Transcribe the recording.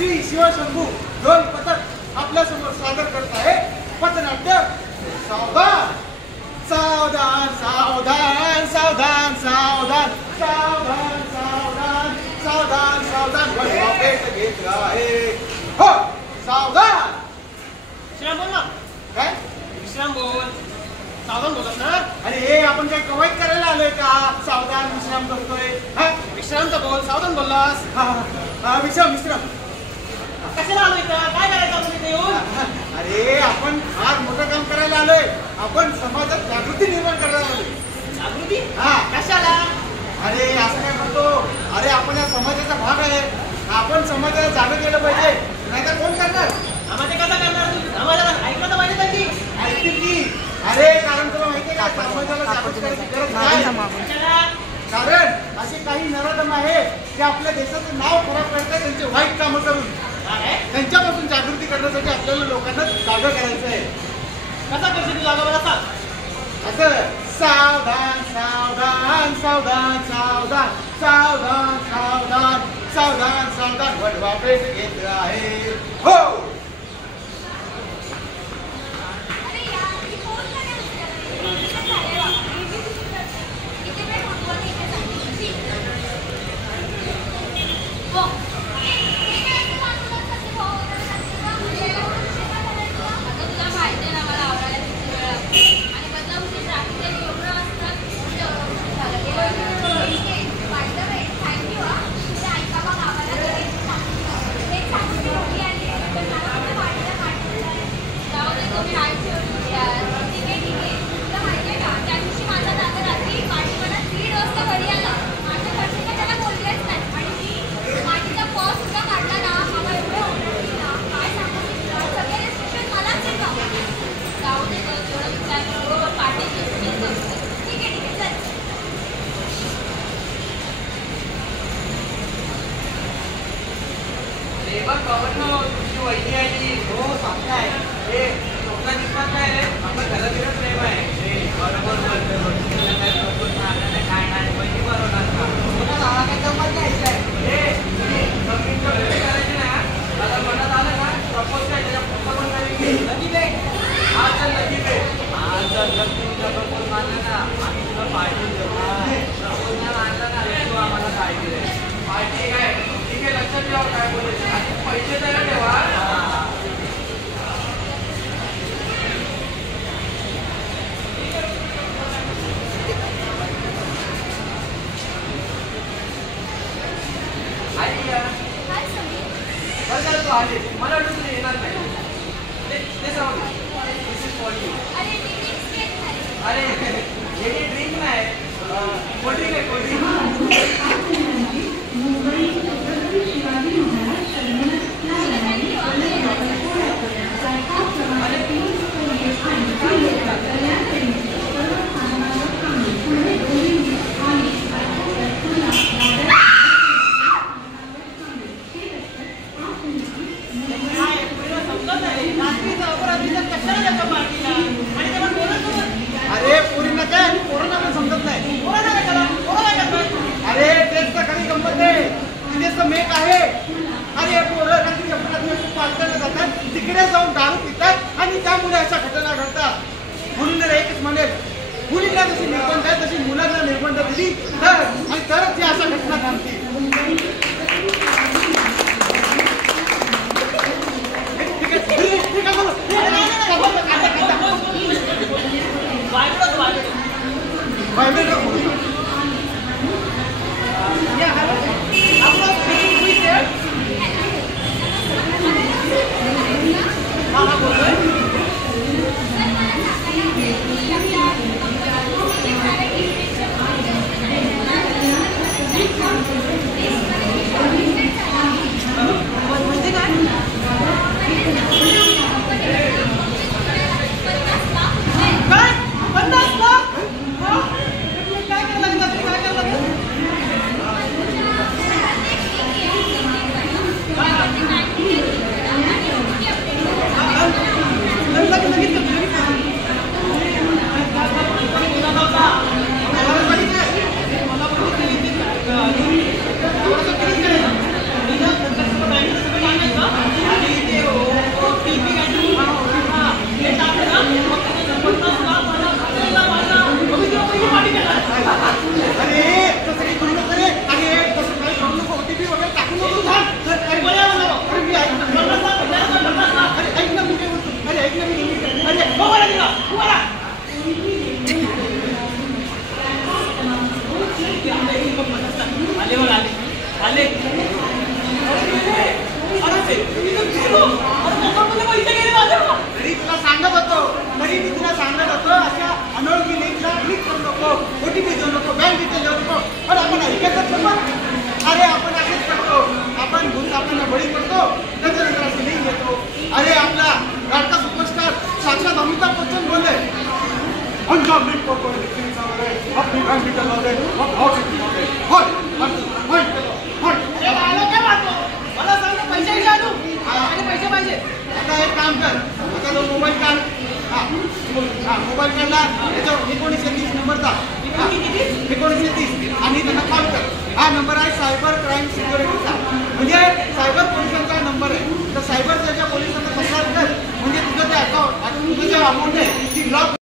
श्री शिवशंभू ढोल पथक आपल्या समोर सादर करत आहे पथनाट्य सावधान सावधान सावधान सावधान सावधान सावधान सावधान सावधान सावधान वडवा पेट घेतला आहे हो सावधान विश्राम बोल ना काय विश्राम बोल सावधान बोलत ना अरे हे आपण काय कवायत करायला आलोय का सावधान विश्राम करतोय विश्राम तर बोल सावधान बोललास विश्राम विश्राम कशाला आलोय का काय करायचं आपण इथे येऊन अरे आपण फार मोठं काम करायला आलोय आपण समाजात जागृती निर्माण करायला आलोय जागृती हा कशाला अरे असं काय करतो अरे आपण या समाजाचा भाग आहे आपण समाजाला जागं केलं पाहिजे नाहीतर कोण करणार आम्हाला कसा करणार समाजाला ऐकलं तर पाहिजे त्यांनी ऐकतील की अरे कारण तुला माहितीये का समाजाला जागृत करायची गरज नाही कारण असे काही नराधम आहे जे आपल्या देशाचं नाव खराब करतात त्यांचे वाईट कामं करून त्यांच्यापासून जागृती करण्यासाठी आपल्याला लोकांना जागं करायचं आहे कसा करशील तू जागा मला सांग असं सावधान सावधान सावधान सावधान सावधान सावधान सावधान सावधान वडवा पेट घेतला आहे हो मोबाईल दिला तुम्हाला आले बघ आले पैसे गेले माझे तरी तुला सांगत होतो अशा अनोळखी लिंकला क्लिक करू नको, OTP देऊ नको, बँक डिटेल देऊ नको. पण आपण ऐकतच नको. अरे आपण असेच करतो, आपण बळी पडतो, त्याच्यानंतर अशी लिंक घेतो. अरे आपला लाडका सुपरस्टार साक्षात अमिताभ बच्चन बोलले, अंजाम लिंक करतो अपनी बँक डिटेल लावले मला सांग पैसे घ्या तू पैसे पाहिजे. आता एक काम कर, आता तो मोबाईल काढ. मोबाईल काढला, त्याच्यावर 1930 नंबरचा 1930 आणि त्यांना कॉल कर. हा नंबर आहे सायबर क्राईम सिक्युरिटीचा, म्हणजे सायबर पोलिसांचा नंबर आहे. तर सायबर त्याच्या पोलिसांना तक्रार कर, म्हणजे तुझं ते अकाउंट तुझं जे अमाऊंट आहे ती ब्लॉक